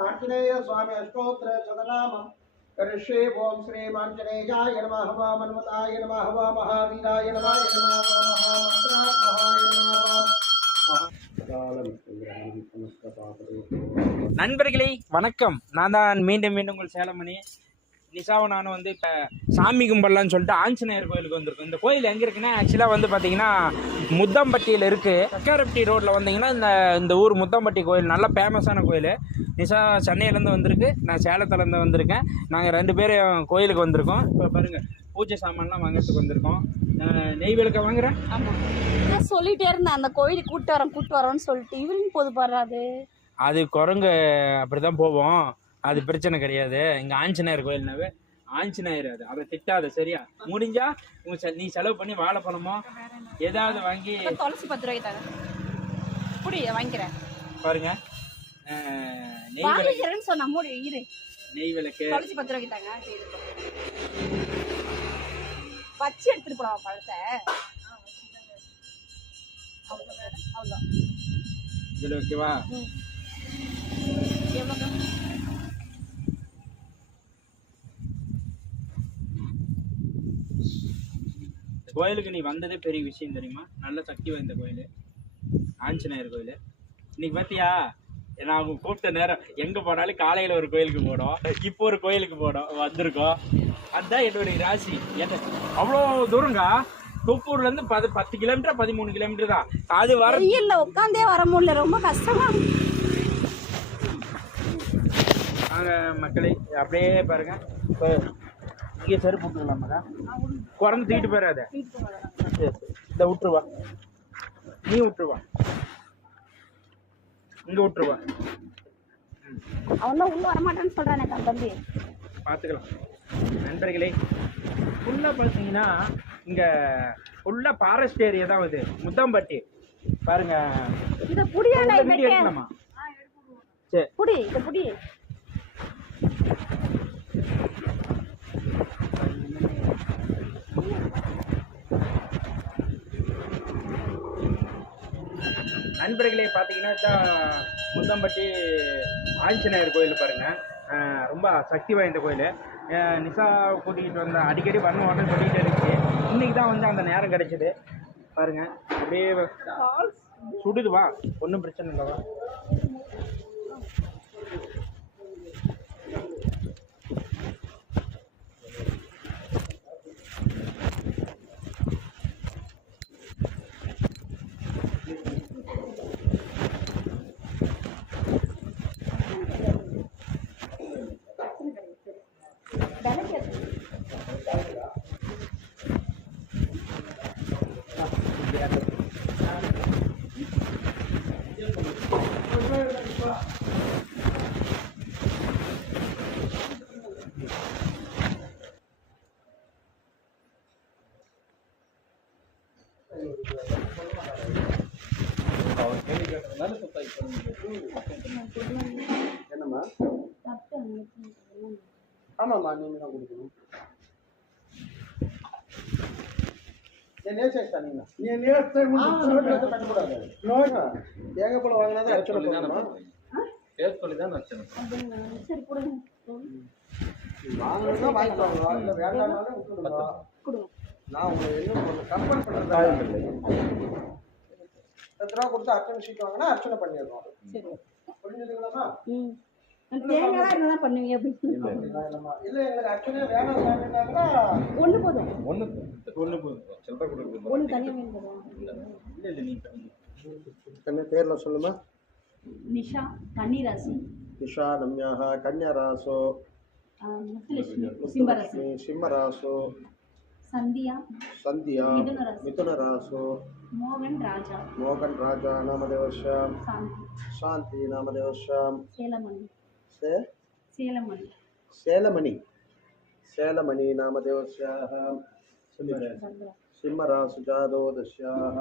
ஆஞ்சநேய சுவாமி அஷ்டோத்திர சதநாமம் கரிஷே ஓம் ஸ்ரீ ஆஞ்சநேயாய நம ஹவா மன்மதாய நம ஹவா மகாவீராய நம நண்பர்களே வணக்கம். நான் தான் மீண்டும் மீண்டும் உங்கள் சேலமணி. நிஷாவும் நானும் வந்து இப்போ சாமி கும்பலான்னு சொல்லிட்டு ஆஞ்சநேயர் கோயிலுக்கு வந்திருக்கோம். இந்த கோயில் எங்கே இருக்குன்னா ஆக்சுவலாக வந்து பார்த்தீங்கன்னா முத்தம்பட்டியில் இருக்குது சக்காரப்பட்டி ரோட்டில் வந்தீங்கன்னா இந்த இந்த ஊர் முத்தம்பட்டி கோயில் நல்ல ஃபேமஸான கோயில். நிஷா சென்னையிலேருந்து வந்திருக்கு. நான் சேலத்துலேருந்து வந்திருக்கேன். நாங்கள் ரெண்டு பேரும் கோயிலுக்கு வந்திருக்கோம். இப்போ பாருங்கள் பூஜை சாமான்லாம் வாங்குறதுக்கு வந்திருக்கோம். நெய் விளக்க வாங்குறேன். ஆமா. நான் சொல்லிட்டே இருந்தேன் அந்த கோயிலுக்கு கூட்டு வரேன் கூட்டு வரோன்னு சொல்லிட்டு. இவரும் போது பாடுறாது அது குரங்கு அப்படிதான் போவோம். அது பிரச்சனை கிடையாது. இங்க ஆஞ்சநேயர் கோயில்னாவே ஆஞ்சநேயர் அது. அதை திட்டாத சரியா? முடிஞ்சா உங்க நீ செலவு பண்ணி வாழைப்பழமோ ஏதாவது வாங்கி துளசி பத்து ரூபாய்க்கு குடி வாங்கிக்கிறேன். பாருங்க. நெய் விளக்கு. வாங்கிக்கிறேன்னு சொன்னா மூடி இரு. நெய் விளக்கு. துளசி பத்து ரூபாய்க்கு தாங்க. வச்சு எடுத்துட்டு போலாம் பழத்தை. அவ்வளோதான் இதுல ஓகேவா? எவ்வளோ கோயிலுக்கு நீ வந்ததே பெரிய விஷயம் தெரியுமா? நல்ல சக்தி வாய்ந்த கோயில். ஆஞ்சநேயர் கோயில். இன்னைக்கு பாத்தியா? நான் கூப்பிட்ட நேரம் எங்க போனாலும் காலையில ஒரு கோயிலுக்கு போனோம். இப்போ ஒரு கோயிலுக்கு போனோம். வந்திருக்கோம். அதுதான் என்னுடைய ராசி. என்ன? அவ்வளோ தூரங்க தொப்பூர்ல இருந்து பது பத்து கிலோமீட்டர் பதிமூணு கிலோமீட்டர் தான். அது வர வெயில்ல உட்காந்தே வர முடியல. ரொம்ப கஷ்டமா. நாங்க மக்களை அப்படியே பாருங்க. இங்கே செருப்பு விட்டுக்கலாமாக்கா குறந்து தூக்கிட்டு போயிடாத சரி சரி. இந்த விட்டுருவா நீ விட்டுருவா இங்க விட்டுருவா அவன் தான் உள்ள வரமாட்டேன்னு சொல்றானே தன் தம்பி. பார்த்துக்கலாம் நண்பர்களே ஃபுல்லாக பார்த்தீங்கன்னா இங்கே ஃபுல்லாக ஃபாரஸ்ட் ஏரியா தான் இது. முத்தம்பட்டி. பாருங்க. இத உள்ள எடுக்கலாமா? சரி புடி இத புடி. நண்பர்களே பார்த்தீங்கன்னா இதான் முத்தம்பட்டி ஆஞ்சநேயர் கோயில் பாருங்க. அஹ் ரொம்ப சக்தி வாய்ந்த கோயில். நிஷா கூட்டிகிட்டு வந்த அடிக்கடி வரணும் வரணும்னு சொல்லிகிட்டே இருந்துச்சு. இன்னைக்கு தான் வந்து அந்த நேரம் கிடைச்சிது. பாருங்க அப்படியே சுடுது வா ஒன்றும் பிரச்சனை வா என்னம்மா? ஆமாம்மா நீங்க தான் கொடுக்கணும். என் நேசேஷ் தான் நீங்க நீ நேசத்தை பண்ணக்கூடாது. தேங்க போல வாங்கினா தான் அர்ச்சனை பண்ணணுமா சரி கொடுங்க வாங்கணும்னா வாங்கிக்கோங்க. இல்லை வேண்டாம்னாலும் விட்டுடுங்க கொடுங்க நான் உங்களை என்ன கம்பல் பண்ணுறது பத்து ரூபா கொடுத்து அர்ச்சனை ஷீட் வாங்கினா அர்ச்சனை பண்ணிடுறோம் சரி. புரிஞ்சுதுங்களாம்மா? ம். தேங்காய் என்ன பண்ணுவீங்க இல்லைம்மா. இல்லை எங்களுக்கு அர்ச்சனை வேணாம் ஒண்ணு போதும். ஒன்று ஒன்று போதும். சில்லறை மீன் இல்லை இல்லை. பேரில் சொல்லுமா? நிஷா கன்னிராசி. நிஷா ரம்யாः கன்யாராசோ முத்துலட்சுமி சிம்மராசி. சிம்மராசோ. சந்தியா சந்தியா மிதுனராசி. மிதுனராசோ மோகன் ராஜா மோகன் ராஜா நாமதேவஸ்யாம் சாந்தி நாமதேவஸ்யாம். சேலமணி சே? சேலமணி சேலமணி சேலமணி நாமதேவஸ்யாः சந்திரா சிம்மராசு. ஜாதோதஸ்யாः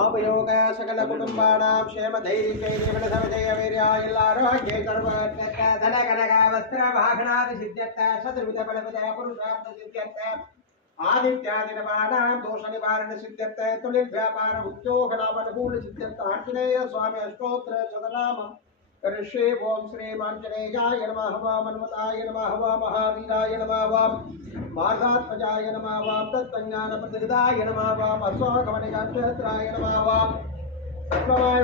ஆபயோக சகல குடும்பானாம் க்ஷேம தைரிய விடசவிஜய வீரியா எல்லாரோக்கிய शस्त्रवाहनादिसिद्ध्यर्थ शत्रुविधबलविदः पुरुषार्थसिद्ध्यर्थ आदित्यादिनवाणां दोषनिवारणसिद्ध्यर्थ तुलिव्यापारमुद्योगलाभनुकूलसिद्ध्यर्थ आञ्जनेय स्वामी अष्टोत्तर सदनामम् ऋषे ओम श्री मांजनेयाय नमः वाम हनुमताय नमः वाम महावीराय नमः वाम मार्गात्मजाय नमः वाम तत्त्वज्ञानप्रतिदाय नमः वाम अस्वागमनयाक्षत्राय नमः वाम सर्वमाय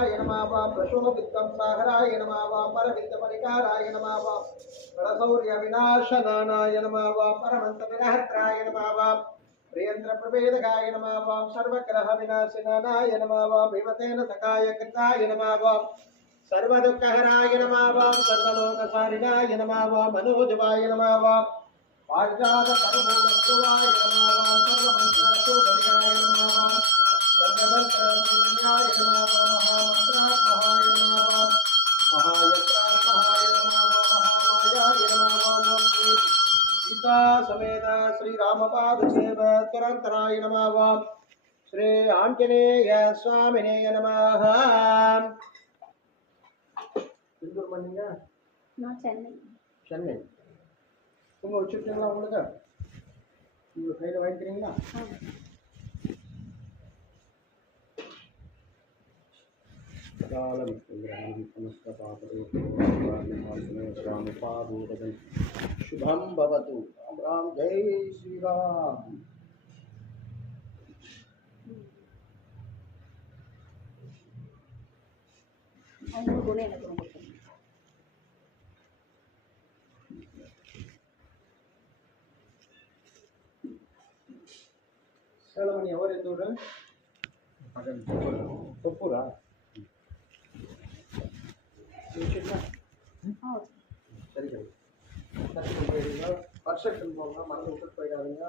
सर्वमन्त्रगोत्राय नमः वा प्रशोभित्वंसाहराय नमः वा परवित्तपरिकाराय नमः वा परसौर्यविनाशनानाय नमः वा परमन्तविनहत्राय नमः वा प्रियन्द्रप्रभेदकाय नमः वा सर्वग्रहविनाशिनाय नमः वा भीमतेन सकाय कृताय नमः वा सर्वदुःखहराय नमः वा सर्वलोकसारिणाय नमः वा मनोजवाय नमः वा पारिजातसर्वभूतस्तुवाय सीता समेत श्रीरामपादसेव तुरन्तराय नमः वा श्री आञ्जनेय स्वामिने नमः திருப்பூர் பண்ணீங்க நான் சென்னை சென்னை உங்க வச்சுருக்கீங்களா உங்களுக்கு உங்க கையில் வாங்கிக்கிறீங்களா शुभम भवतु राम जय श्री राम సెలమణి ఎవరు చూడ తప్పురా సరిగ్గా பர்ஃபெக்ஷன் போகணும் மறந்து விட்டுட்டு போயிடாதீங்க